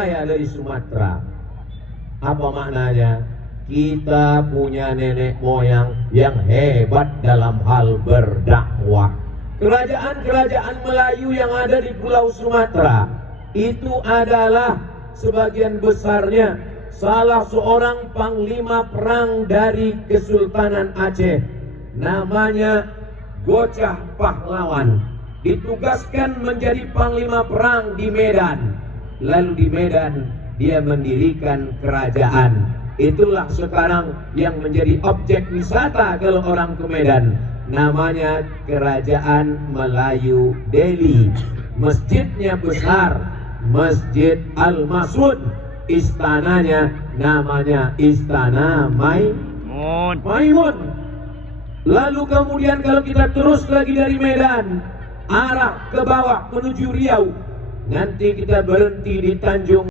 saya dari Sumatera. Apa maknanya? Kita punya nenek moyang yang hebat dalam hal berdakwah. Kerajaan-kerajaan Melayu yang ada di Pulau Sumatera itu adalah sebagian besarnya salah seorang panglima perang dari Kesultanan Aceh, namanya Gocah Pahlawan, ditugaskan menjadi panglima perang di Medan. Lalu di Medan dia mendirikan kerajaan. Itulah sekarang yang menjadi objek wisata kalau orang ke Medan. Namanya Kerajaan Melayu Delhi. Masjidnya besar, Masjid Al-Masud. Istananya namanya Istana Maimun. Lalu kemudian kalau kita terus lagi dari Medan, arah ke bawah menuju Riau, nanti kita berhenti di Tanjung